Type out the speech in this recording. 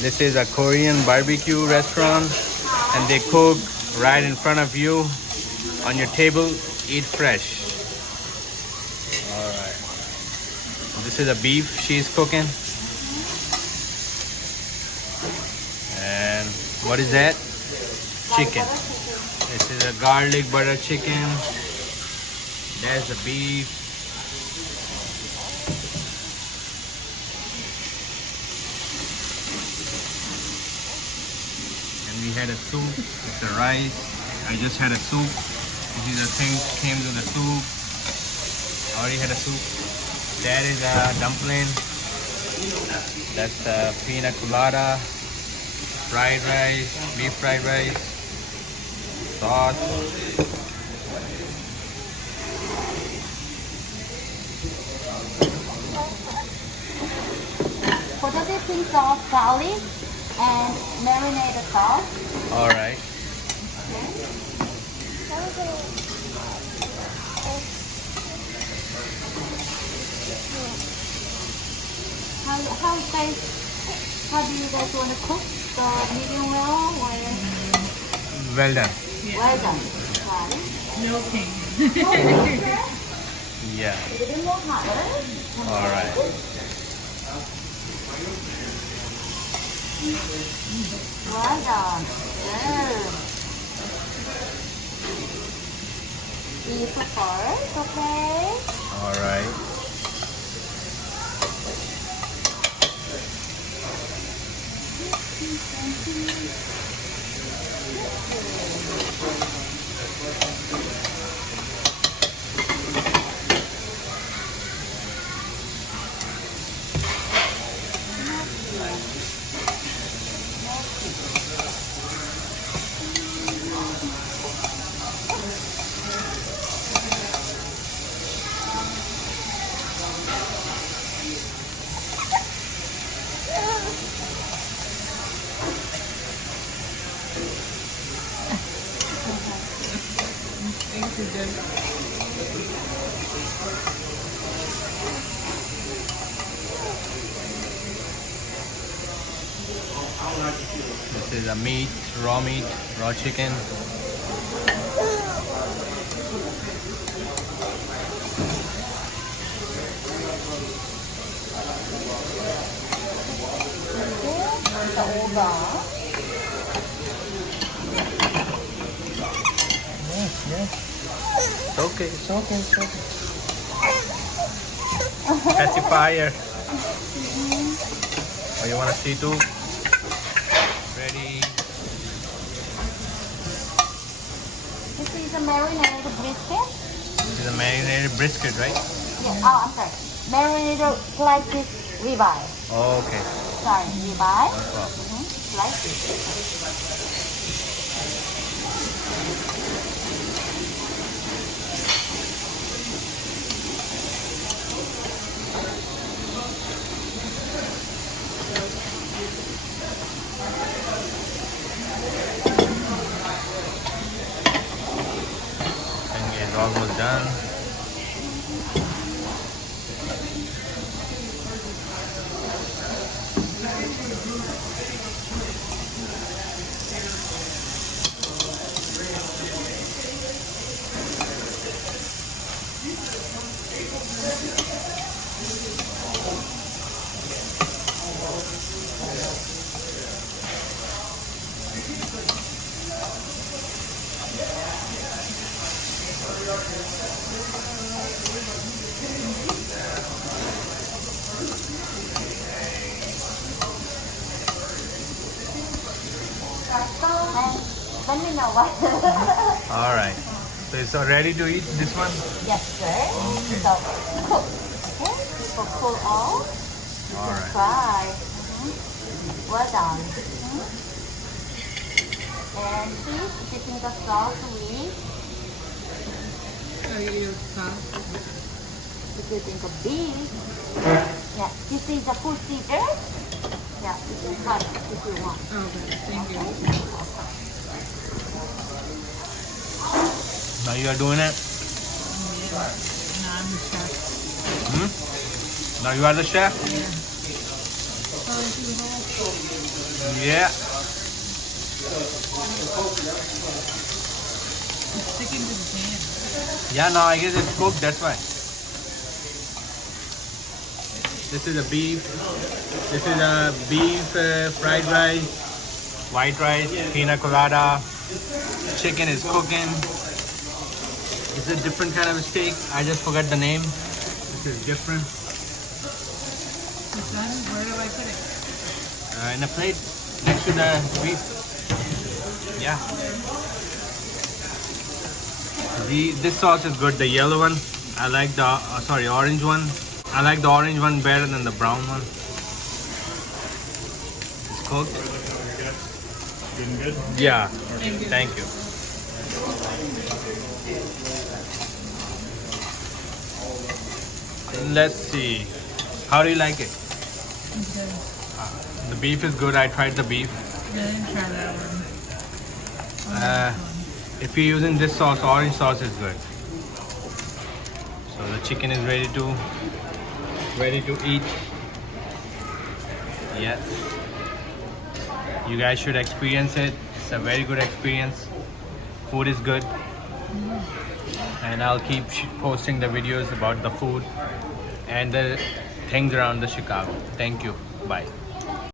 This is a Korean barbecue restaurant and they cook right in front of you on your table. Eat fresh. Alright. This is a beef she's cooking. And what is that? Chicken. This is a garlic butter chicken. There's the beef. And we had a soup. It's the rice. I just had a soup. This is the thing came to the soup. I already had a soup. That is a dumpling. That's a pina colada. Fried rice, beef fried rice, sauce. Potato piece of garlic and marinated sauce. All right. How do you guys want to cook? Medium well or Well done. well done? Got it. Milking. Yeah. A little more hotter. All right. Well done. Good. Beef first, okay? All right. Thank you, Jen. This is a meat, raw chicken. It's okay, it's okay, it's okay. Pacifier. Oh, you want to see too? Ready? This is a marinated brisket. This is a marinated brisket, right? Yeah. Oh, I'm sorry. Marinated like this ribeye. Oh, okay. Sorry, ribeye. No problem. Like this. And it's almost done. Let me know what. All right. So it's ready to eat this one? Yes, sir. Okay. So cook. Okay. So pull off. All right. Fry. Well done. And please dipping the sauce with dipping the beef. Yeah. This is a full Caesar. Yeah. You can cut if you want. Okay, thank you. Now you are doing it? Now I'm the chef. Now you are the chef? Yeah. It's sticking to the pan. Yeah, no, I guess it's cooked, that's why. This is a beef. This is a beef fried rice, white rice, pina colada. Chicken is cooking. It's a different kind of a steak. I just forgot the name. This is different. It's done. Where do I put it? In a plate next to the beef. Yeah. This sauce is good. The yellow one. I like the orange one. I like the orange one better than the brown one. It's cooked. Doing good? Yeah. Thank you. Thank you. Let's see. How do you like it? It's good. The beef is good. I tried the beef. Yeah, I didn't try that one. If you're using this sauce, orange sauce is good. So the chicken is ready to eat. Yes. You guys should experience it. It's a very good experience. Food is good. And I'll keep posting the videos about the food and the things around the Chicago. Thank you. Bye.